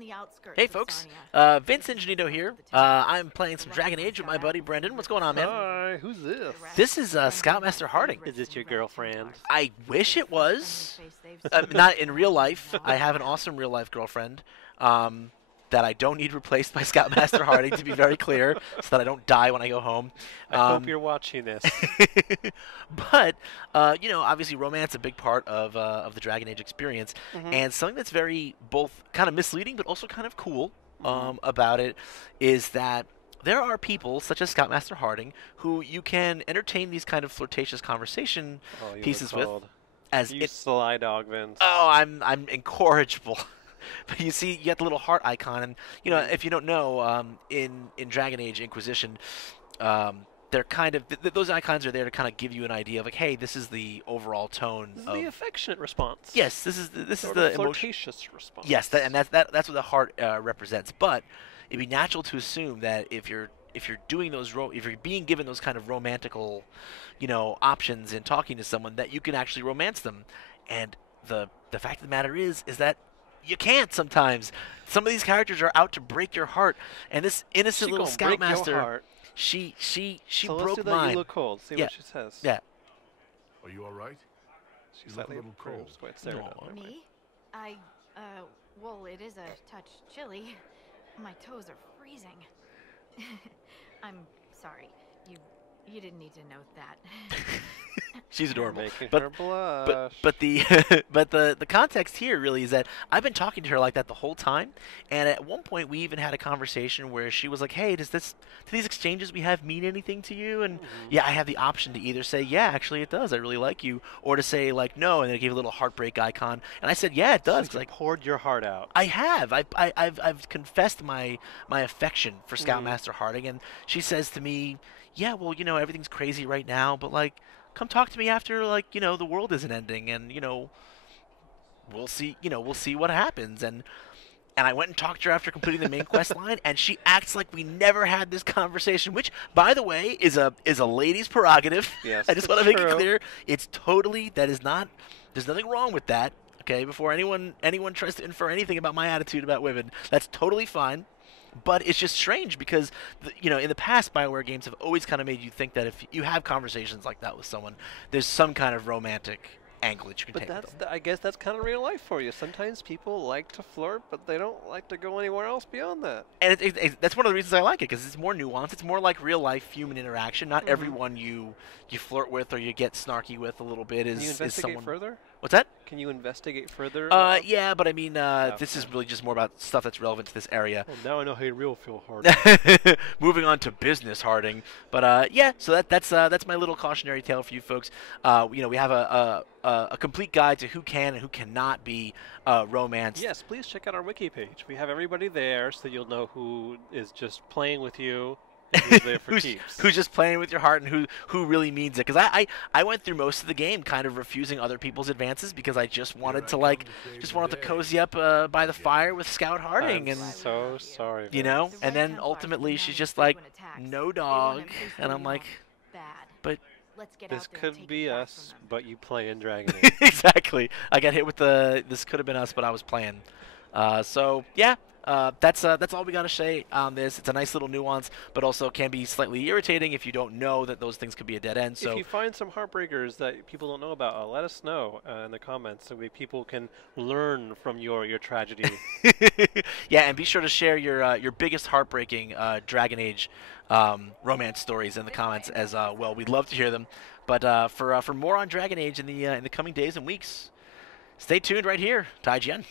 the outskirts Hey of folks, Sarnia. Vince Ingenito here. I'm playing some Dragon Age with my buddy Brendan. What's going on, man? Hi, who's this? This is Scoutmaster Harding. Is this your girlfriend? I wish it was. Not in real life. I have an awesome real life girlfriend that I don't need replaced by Scoutmaster Harding, to be very clear, so that I don't die when I go home. I hope you're watching this. But you know, obviously, romance is a big part of the Dragon Age experience, and something that's very both kind of misleading but also kind of cool about it is that there are people such as Scoutmaster Harding who you can entertain these kind of flirtatious conversation pieces with. As you sly dog, Vince. Oh, I'm incorrigible. But you see, you got the little heart icon, and you know, if you don't know, in Dragon Age Inquisition, they're kind of those icons are there to kind of give you an idea of like, hey, this is the overall tone. This is the affectionate response. Yes, this is sort the of flirtatious response. Yes, that's what the heart represents. But it'd be natural to assume that if you're doing those if you're being given those kind of romantical, you know, options in talking to someone, that you can actually romance them. And the fact of the matter is that you can't sometimes. Some of these characters are out to break your heart, and this innocent little Scoutmaster, she so broke let's do that. mine. You look cold. See what she says. Yeah. Are you all right? She's look a little cold. Me? Well, it is a touch chilly. My toes are freezing. I'm sorry. You didn't need to note that. She's adorable. Making her blush. But the but the context here really is that I've been talking to her like that the whole time, and at one point we even had a conversation where she was like, "Hey, do these exchanges we have mean anything to you?" And yeah, I have the option to either say, "Yeah, actually it does. I really like you," or to say like, "No," and then I gave a little heartbreak icon, and I said, "Yeah, it does." So you poured your heart out. I have. I've confessed my affection for Scoutmaster Harding, and she says to me, "Yeah, well, you know, everything's crazy right now, but like, come talk to me after, like, you know, the world isn't ending, and you know, we'll see what happens." And I went and talked to her after completing the main quest line, and she acts like we never had this conversation, which, by the way, is a lady's prerogative. Yes, I just want to make it clear, it's totally, that is not, there's nothing wrong with that. Okay, before anyone tries to infer anything about my attitude about women, that's totally fine. But it's just strange because, you know, in the past, BioWare games have always kind of made you think that if you have conversations like that with someone, there's some kind of romantic angle that you can take with them. I guess that's kind of real life for you. Sometimes people like to flirt, but they don't like to go anywhere else beyond that. And that's one of the reasons I like it, because it's more nuanced. It's more like real life human interaction. Not everyone you flirt with or you get snarky with a little bit is Can you investigate someone. further? What's that? Can you investigate further? Yeah, but I mean, this is really just more about stuff that's relevant to this area. Well, now I know how you real feel, Harding. Moving on to business, Harding. But yeah, so that's my little cautionary tale for you folks. You know, we have a complete guide to who can and who cannot be romanced. Yes, please check out our wiki page. We have everybody there, so you'll know who is just playing with you. Who's there for keeps. Who's just playing with your heart and who really means it. Because I went through most of the game kind of refusing other people's advances because I just wanted to cozy up by the fire with Scout Harding. I'm so sorry. You know, and then ultimately she's just like, "No dog," and I'm like, "But this could be us, but you play in Dragon Age." Exactly. I got hit with this could have been us, but I was playing. So yeah. That's all we got to say on this. It's a nice little nuance, but also can be slightly irritating if you don't know that those things could be a dead end. So if you find some heartbreakers that people don't know about, let us know in the comments so people can learn from your tragedy. Yeah, and be sure to share your biggest heartbreaking Dragon Age romance stories in the comments as well. We'd love to hear them. But for more on Dragon Age in the coming days and weeks, stay tuned right here to IGN.